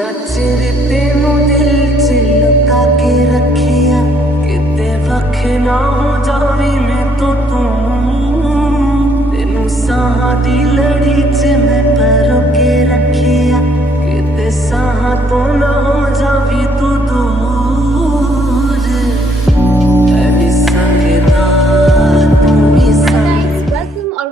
नचरे तेनू दिल च लुका के रखिया किते वख ना हो जावी मैं तो तू तेनू साह दी लड़ी च मैं पैरों के रखिया किते साह तो ना हो जावी तू दूर है भी संगदा तू भी संग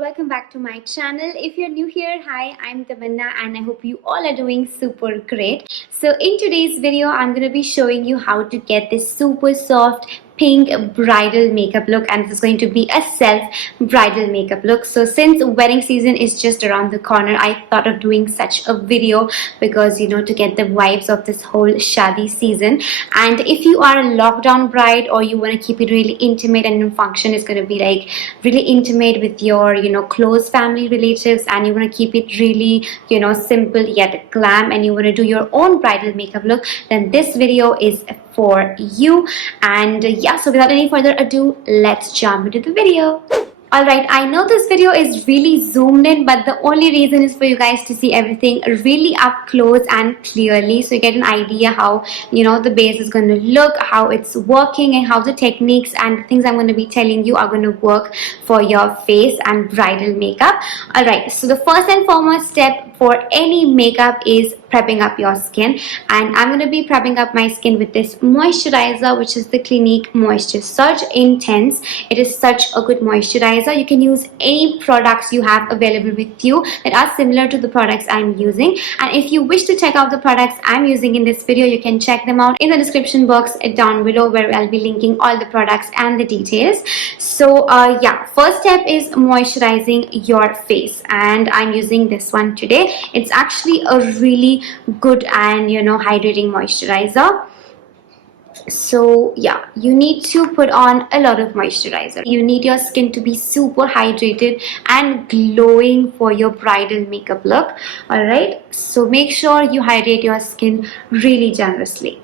Welcome back to my channel. If you're new here, hi, I'm Tamanna and I hope you all are doing super great. So in today's video, I'm going to be showing you how to get this super soft pink bridal makeup look, and this is going to be a self bridal makeup look. So since wedding season is just around the corner, I thought of doing such a video because, you know, to get the vibes of this whole shadi season. And if you are a lockdown bride or you want to keep it really intimate and your function is going to be like really intimate with your, you know, close family relatives, and you want to keep it really, you know, simple yet glam, and you want to do your own bridal makeup look, then this video is for you. And yeah, so without any further ado, let's jump into the video. Alright, I know this video is really zoomed in, but the only reason is for you guys to see everything really up close and clearly, so you get an idea how, you know, the base is going to look, how it's working, and how the techniques and things I'm going to be telling you are going to work for your face and bridal makeup. Alright, so the first and foremost step for any makeup is prepping up your skin, and I'm going to be prepping up my skin with this moisturizer, which is the Clinique Moisture Surge Intense. It is such a good moisturizer. You can use any products you have available with you that are similar to the products I'm using, and if you wish to check out the products I'm using in this video, you can check them out in the description box down below, where I'll be linking all the products and the details. So yeah, first step is moisturizing your face, and I'm using this one today. It's actually a really good and, you know, hydrating moisturizer. So yeah, you need to put on a lot of moisturizer. You need your skin to be super hydrated and glowing for your bridal makeup look. Alright, so make sure you hydrate your skin really generously.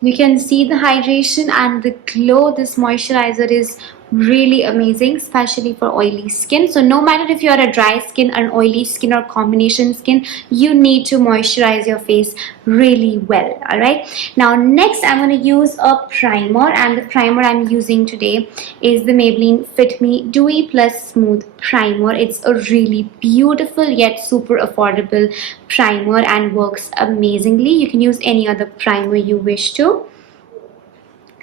You can see the hydration and the glow. This moisturizer is really amazing, especially for oily skin. So no matter if you are a dry skin, an oily skin, or combination skin, you need to moisturize your face really well. Alright, now next I'm going to use a primer, and the primer I'm using today is the Maybelline Fit Me Dewy Plus Smooth Primer. It's a really beautiful yet super affordable primer and works amazingly. You can use any other primer you wish to.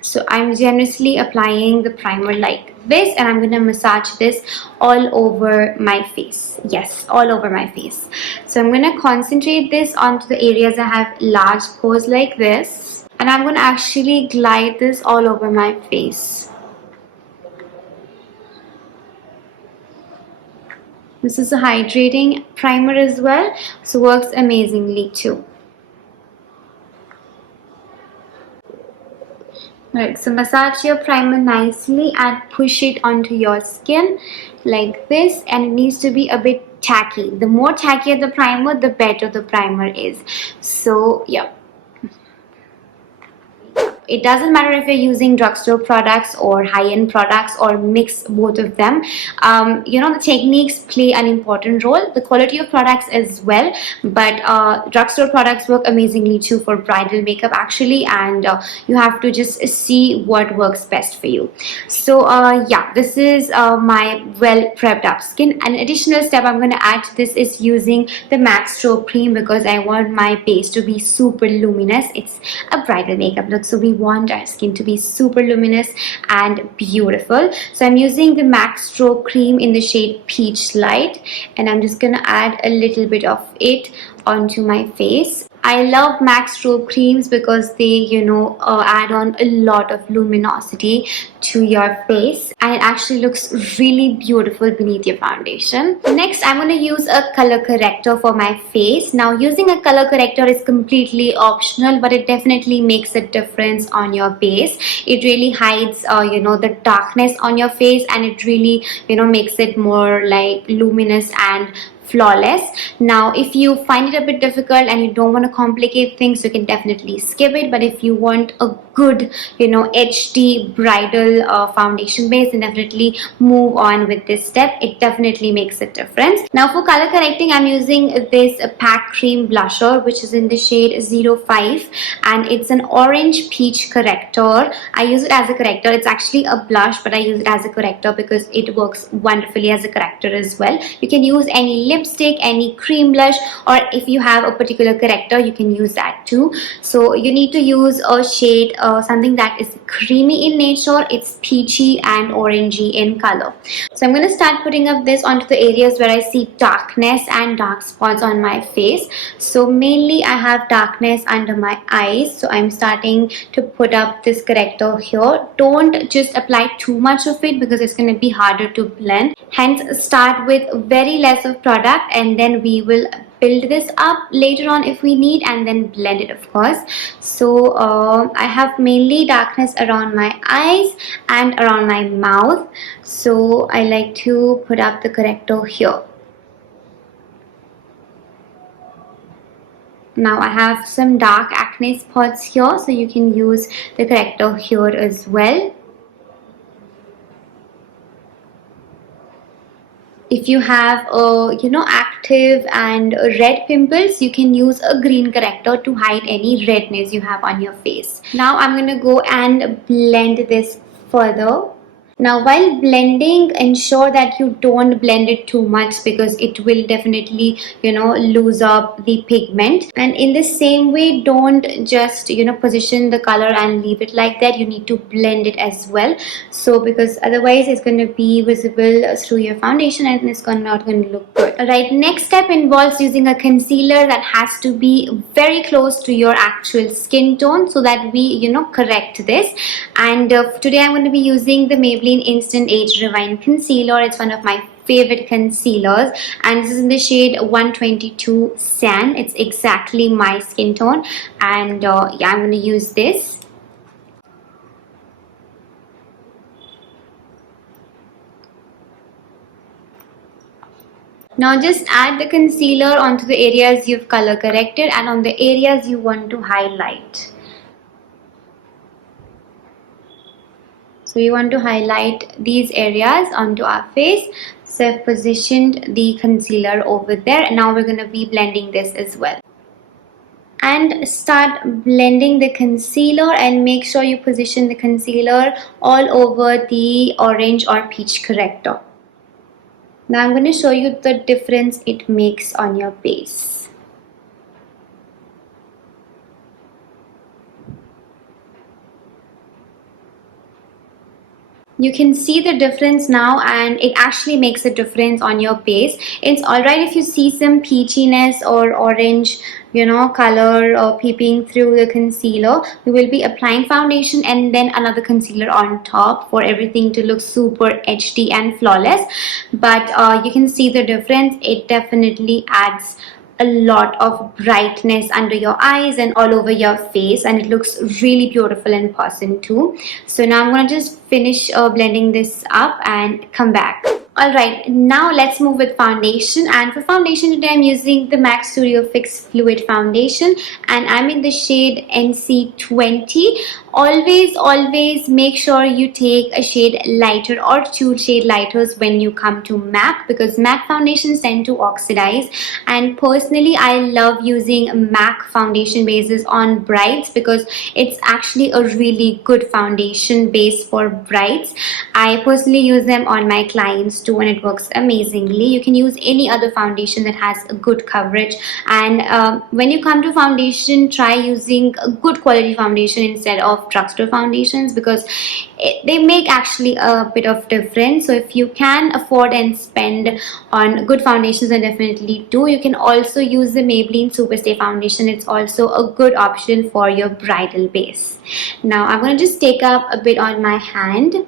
So I'm generously applying the primer like this, and I'm going to massage this all over my face. Yes, all over my face. So I'm going to concentrate this onto the areas that have large pores like this, and I'm going to actually glide this all over my face. This is a hydrating primer as well, so works amazingly too. Right, so massage your primer nicely and push it onto your skin like this, and it needs to be a bit tacky. The more tackier the primer, the better the primer is. So yeah, it doesn't matter if you're using drugstore products or high-end products, or mix both of them. You know, the techniques play an important role, the quality of products as well, but drugstore products work amazingly too for bridal makeup actually, and you have to just see what works best for you. So yeah, this is my well prepped up skin. An additional step I'm going to add to this is using the MAC Strobe cream, because I want my base to be super luminous. It's a bridal makeup look, so we want our skin to be super luminous and beautiful. So I'm using the MAC Strobe cream in the shade Peachlite, and I'm just gonna add a little bit of it onto my face. I love MAC Strobe creams because they, you know, add on a lot of luminosity to your face, and it actually looks really beautiful beneath your foundation. Next, I'm going to use a color corrector for my face. Now, using a color corrector is completely optional, but it definitely makes a difference on your base. It really hides, you know, the darkness on your face, and it really, you know, makes it more like luminous and flawless. Now if you find it a bit difficult and you don't want to complicate things, you can definitely skip it. But if you want a good, you know, HD bridal foundation base, then definitely move on with this step. It definitely makes a difference. Now for color correcting, I'm using this PAC Cream Blusher, which is in the shade 05, and it's an orange peach corrector. I use it as a corrector. It's actually a blush, but I use it as a corrector because it works wonderfully as a corrector as well. You can use any lipstick, any cream blush, or if you have a particular corrector, you can use that too. So you need to use a shade, something that is creamy in nature. It's peachy and orangey in color. So I'm going to start putting up this onto the areas where I see darkness and dark spots on my face. So mainly I have darkness under my eyes, so I'm starting to put up this corrector here. Don't just apply too much of it because it's going to be harder to blend. Hence start with very less of product, and then we will build this up later on if we need, and then blend it, of course. So I have mainly darkness around my eyes and around my mouth, so I like to put up the corrector here. Now I have some dark acne spots here, so you can use the corrector here as well. If you have you know, active and red pimples, you can use a green corrector to hide any redness you have on your face. Now I'm going to go and blend this further. Now while blending, ensure that you don't blend it too much because it will definitely, you know, lose up the pigment. And in the same way, don't just, you know, position the color and leave it like that. You need to blend it as well, so because otherwise it's going to be visible through your foundation and it's not going to look good. Alright, next step involves using a concealer that has to be very close to your actual skin tone so that we, you know, correct this. And today I'm going to be using the Maybelline Instant Age Rewind concealer. It's one of my favorite concealers, and this is in the shade 122 Sand. It's exactly my skin tone, and yeah, I'm going to use this. Now just add the concealer onto the areas you've color corrected and on the areas you want to highlight. So we want to highlight these areas onto our face. So I've positioned the concealer over there. Now we're going to be blending this as well. And start blending the concealer, and make sure you position the concealer all over the orange or peach corrector. Now I'm going to show you the difference it makes on your base. You can see the difference now, and it actually makes a difference on your base. It's alright if you see some peachiness or orange, you know, color or peeping through the concealer. We will be applying foundation and then another concealer on top for everything to look super HD and flawless. But you can see the difference. It definitely adds a lot of brightness under your eyes and all over your face, and it looks really beautiful in person too. So now I'm going to just finish blending this up and come back. Alright, now let's move with foundation. And for foundation today, I'm using the MAC Studio Fix Fluid Foundation, and I'm in the shade NC20. Always make sure you take a shade lighter or two shade lighters when you come to MAC, because MAC foundations tend to oxidize. And personally, I love using MAC foundation bases on brides because it's actually a really good foundation base for brides. I personally use them on my clients too, and it works amazingly. You can use any other foundation that has a good coverage, and when you come to foundation, try using a good quality foundation instead of drugstore foundations, because they make actually a bit of difference. So if you can afford and spend on good foundations, then definitely do. You can also use the Maybelline Superstay foundation. It's also a good option for your bridal base. Now I'm going to just take up a bit on my hand.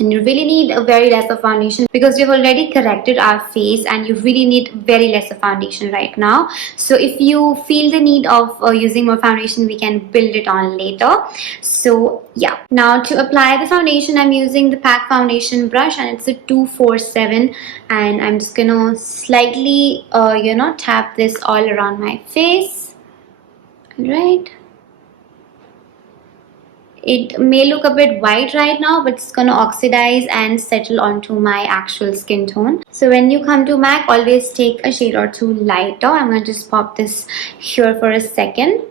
and you really need a very less of foundation because we've already corrected our face and you really need very less of foundation right now. So if you feel the need of using more foundation, we can build it on later. So yeah, now to apply the foundation, I'm using the PAC foundation brush and it's a 247, and I'm just gonna slightly tap this all around my face. All right. It may look a bit white right now, but it's gonna oxidize and settle onto my actual skin tone. So when you come to MAC, always take a shade or two lighter. I'm gonna just pop this here for a second.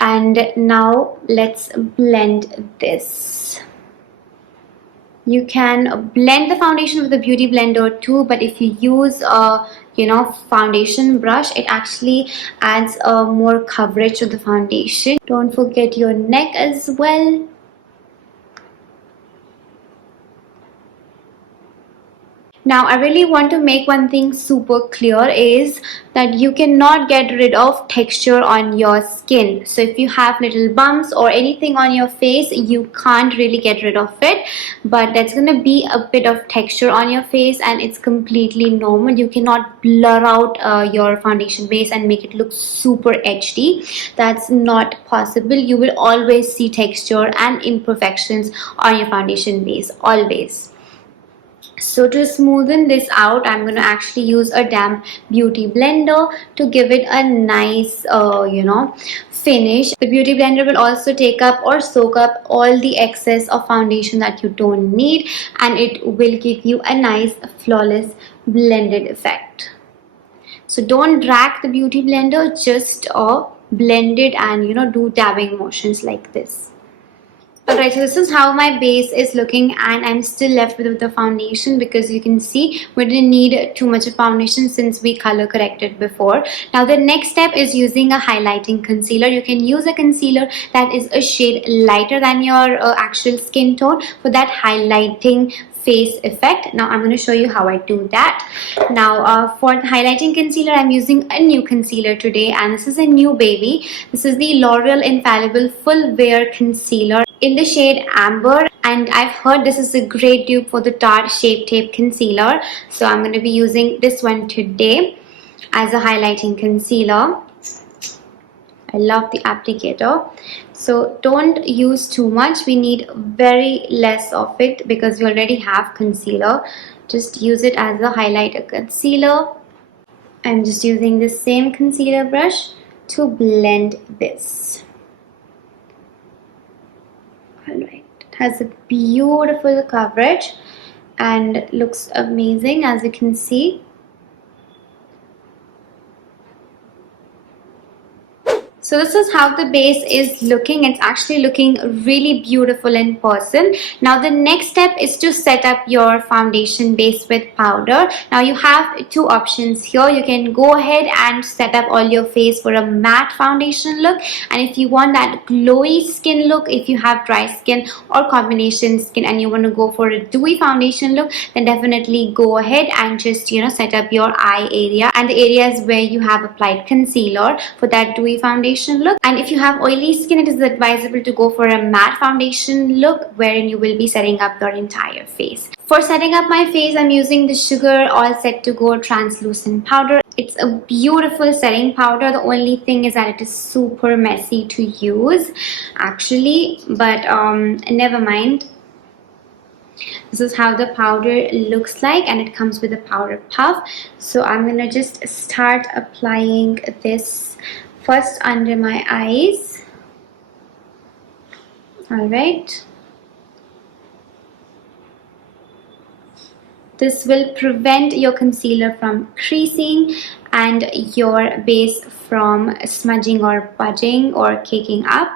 And now let's blend this. You can blend the foundation with a beauty blender too, but if you use a foundation brush, it actually adds more coverage to the foundation. Don't forget your neck as well. Now I really want to make one thing super clear is that you cannot get rid of texture on your skin. So if you have little bumps or anything on your face, you can't really get rid of it, but that's gonna be a bit of texture on your face and it's completely normal. You cannot blur out your foundation base and make it look super HD. That's not possible. You will always see texture and imperfections on your foundation base, always. So to smoothen this out, I'm going to actually use a damp beauty blender to give it a nice finish. The beauty blender will also take up or soak up all the excess of foundation that you don't need, and it will give you a nice flawless blended effect. So don't drag the beauty blender, just blend it and do dabbing motions like this. Alright, so this is how my base is looking, and I'm still left with the foundation because you can see we didn't need too much of foundation since we color corrected before. Now the next step is using a highlighting concealer. You can use a concealer that is a shade lighter than your actual skin tone for that highlighting face effect. Now I'm going to show you how I do that. Now for the highlighting concealer, I'm using a new concealer today, and this is a new baby. This is the L'Oreal Infallible Full Wear Concealer in the shade Amber, and I've heard this is a great dupe for the Tarte Shape Tape Concealer. So I'm going to be using this one today as a highlighting concealer. I love the applicator. So don't use too much. We need very less of it because we already have concealer. Just use it as a highlighter concealer. I'm just using the same concealer brush to blend this. Alright, it has a beautiful coverage and looks amazing, as you can see. So this is how the base is looking. It's actually looking really beautiful in person. Now the next step is to set up your foundation base with powder. Now you have two options here. You can go ahead and set up all your face for a matte foundation look, and if you want that glowy skin look, if you have dry skin or combination skin and you want to go for a dewy foundation look, then definitely go ahead and just set up your eye area and the areas where you have applied concealer for that dewy foundation look. And if you have oily skin, it is advisable to go for a matte foundation look wherein you will be setting up your entire face. For setting up my face, I'm using the Sugar All Set to Go translucent powder. It's a beautiful setting powder. The only thing is that it is super messy to use actually, but never mind. This is how the powder looks like, and it comes with a powder puff. So I'm gonna just start applying this first under my eyes. Alright. This will prevent your concealer from creasing and your base from smudging or budging or caking up.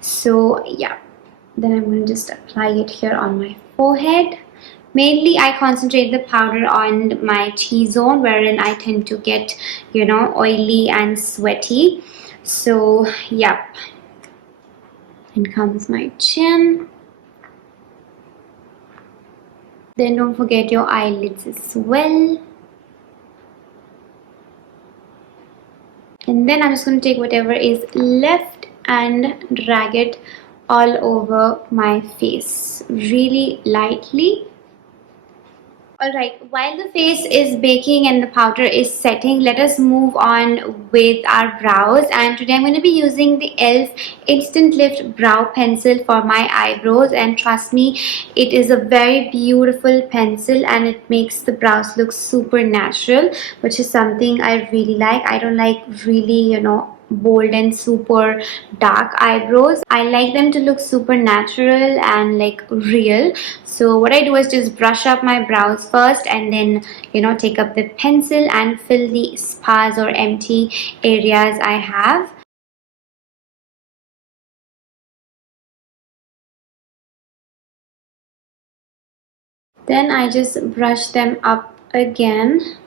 So yeah, then I'm going to just apply it here on my forehead. Mainly I concentrate the powder on my T-zone wherein I tend to get oily and sweaty. So yep, and comes my chin. Then don't forget your eyelids as well. And then I'm just going to take whatever is left and drag it all over my face really lightly. Alright, while the face is baking and the powder is setting, let us move on with our brows. And today I'm going to be using the ELF Instant Lift Brow Pencil for my eyebrows. And trust me, it is a very beautiful pencil and it makes the brows look super natural, which is something I really like. I don't like really, bold and super dark eyebrows. I like them to look super natural and like real. So what I do is just brush up my brows first and then take up the pencil and fill the sparse or empty areas I have. Then I just brush them up again.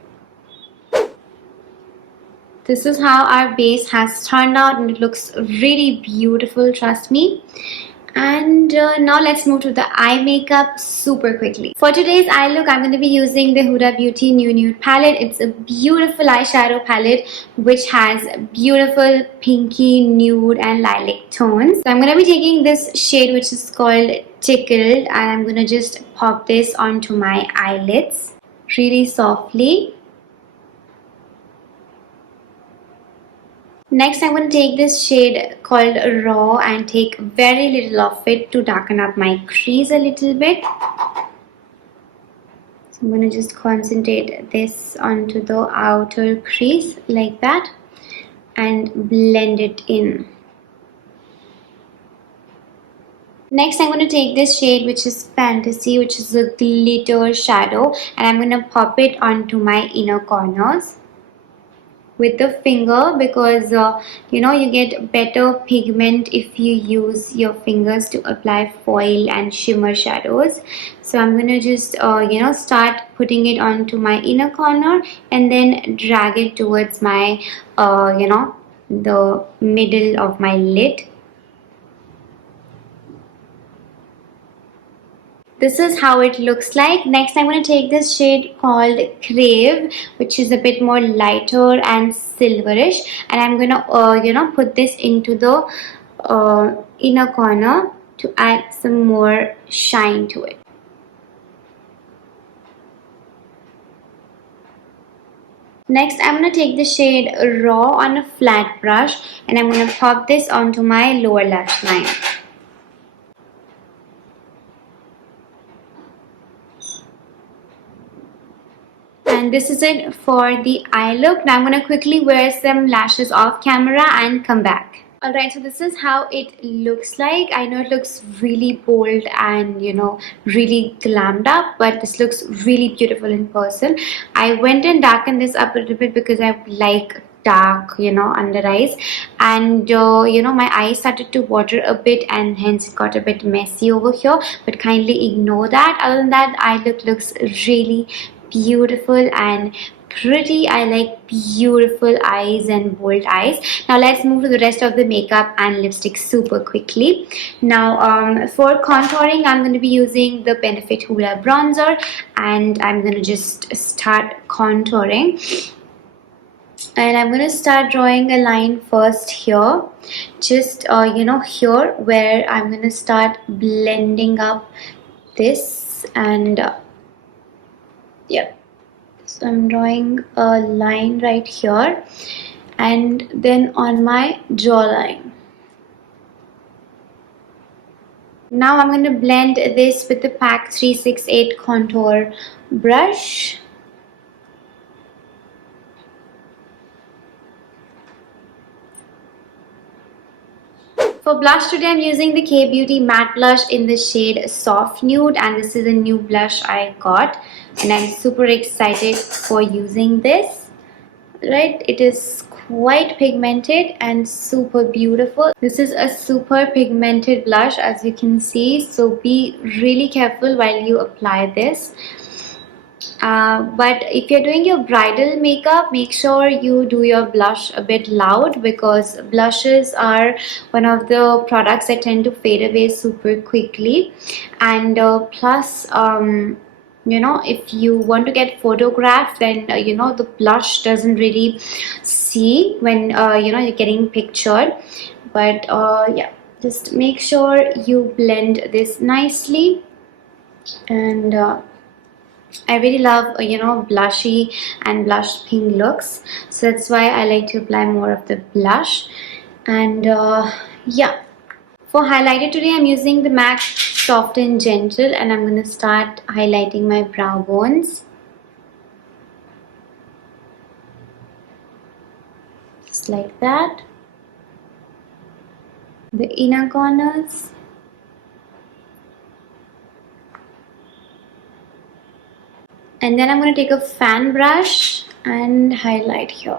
This is how our base has turned out and it looks really beautiful, trust me. And now let's move to the eye makeup super quickly. For today's eye look, I'm going to be using the Huda Beauty New Nude palette. It's a beautiful eyeshadow palette which has beautiful pinky, nude and lilac tones. So I'm going to be taking this shade which is called Tickled and I'm going to just pop this onto my eyelids really softly. Next, I'm going to take this shade called Raw and take very little of it to darken up my crease a little bit. So I'm going to just concentrate this onto the outer crease like that and blend it in. Next, I'm going to take this shade which is Fantasy, which is a glitter shadow, and I'm going to pop it onto my inner corners with the finger because you get better pigment if you use your fingers to apply foil and shimmer shadows. So I'm gonna just start putting it onto my inner corner and then drag it towards my the middle of my lid. This is how it looks like. Next, I'm going to take this shade called Creme, which is a bit more lighter and silverish, and I'm going to put this into the inner corner to add some more shine to it. Next, I'm going to take the shade Raw on a flat brush and I'm going to pop this onto my lower lash line. And this is it for the eye look. Now I'm going to quickly wear some lashes off camera and come back. Alright, so this is how it looks like. I know it looks really bold and really glammed up, but this looks really beautiful in person. I went and darkened this up a little bit because I like dark under eyes, and my eyes started to water a bit and hence it got a bit messy over here, but kindly ignore that. Other than that, eye look looks really beautiful and pretty. I like beautiful eyes and bold eyes. Now let's move to the rest of the makeup and lipstick super quickly. Now for contouring, I'm going to be using the Benefit Hoola bronzer and I'm going to just start contouring. And I'm going to start drawing a line first here, just here where I'm going to start blending up this and yeah. So I'm drawing a line right here and then on my jawline. Now I'm going to blend this with the PAC 368 contour brush. For blush today, I'm using the K-Beauty matte blush in the shade Soft Nude, and this is a new blush I got and I'm super excited for using this. Right, it is quite pigmented and super beautiful. This is a super pigmented blush as you can see, so be really careful while you apply this. But if you're doing your bridal makeup, make sure you do your blush a bit loud because blushes are one of the products that tend to fade away super quickly, and plus if you want to get photographed, then the blush doesn't really see when you're getting pictured. But yeah, Just make sure you blend this nicely. And I really love blushy and blush pink looks, so that's why I like to apply more of the blush. And yeah, for highlighter today I'm using the MAC Soft and Gentle, and I'm going to start highlighting my brow bones just like that, the inner corners. And then I'm going to take a fan brush and highlight here.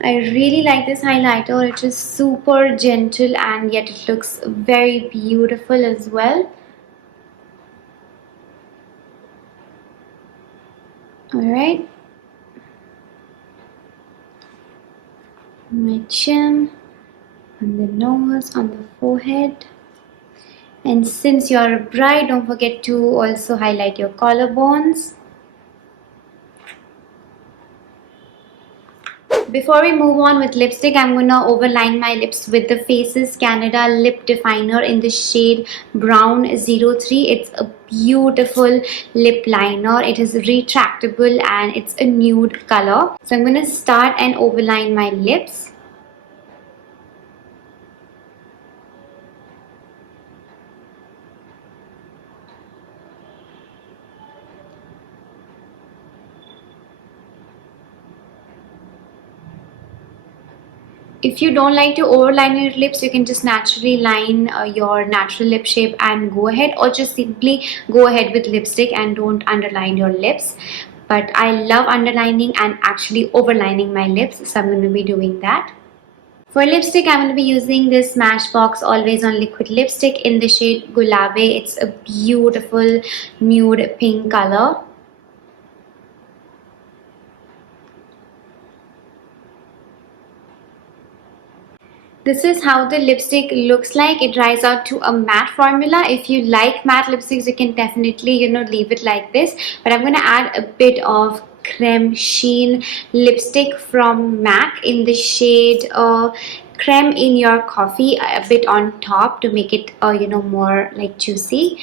I really like this highlighter. It is super gentle and yet it looks very beautiful as well. Alright. My chin, on the nose, on the forehead. And since you're a bride, don't forget to also highlight your collarbones. Before we move on with lipstick, I'm going to overline my lips with the Faces Canada Lip Definer in the shade Brown 03. It's a beautiful lip liner. It is retractable and it's a nude color. So I'm going to start and overline my lips. If you don't like to overline your lips, you can just naturally line your natural lip shape and go ahead, or just simply go ahead with lipstick and don't underline your lips. But I love underlining and actually overlining my lips, so I'm going to be doing that. For lipstick, I'm going to be using this Smashbox Always On Liquid lipstick in the shade Gulabe. It's a beautiful nude pink color. This is how the lipstick looks like. It dries out to a matte formula. If you like matte lipsticks, you can definitely leave it like this. But I'm going to add a bit of CremeSheen lipstick from MAC in the shade Creme in Your Coffee, a bit on top to make it more like juicy.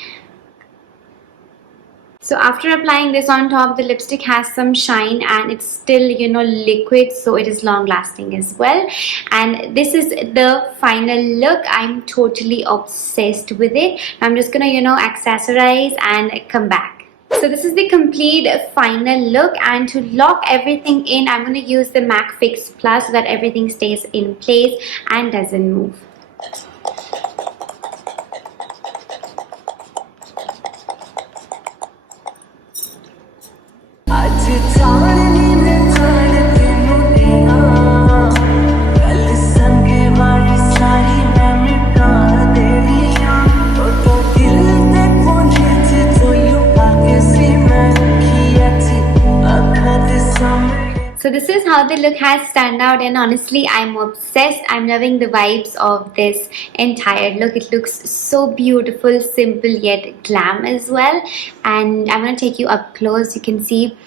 So after applying this on top, the lipstick has some shine and it's still liquid, so it is long lasting as well. And this is the final look. I'm totally obsessed with it. I'm just gonna accessorize and come back. So this is the complete final look, and to lock everything in, I'm going to use the MAC Fix Plus so that everything stays in place and doesn't move. So this is how the look has turned out, and honestly I'm obsessed. I'm loving the vibes of this entire look. It looks so beautiful, simple yet glam as well. And I'm going to take you up close. You can see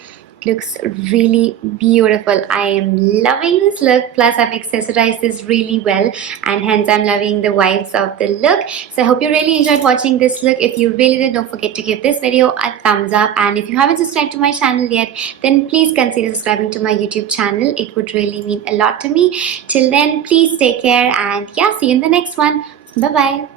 it looks really beautiful. I am loving this look, plus I've accessorized this really well, and hence I'm loving the vibes of the look. So I hope you really enjoyed watching this look. If you really did, don't forget to give this video a thumbs up, and if you haven't subscribed to my channel yet, then please consider subscribing to my YouTube channel. It would really mean a lot to me. Till then, please take care, and yeah, see you in the next one. Bye bye.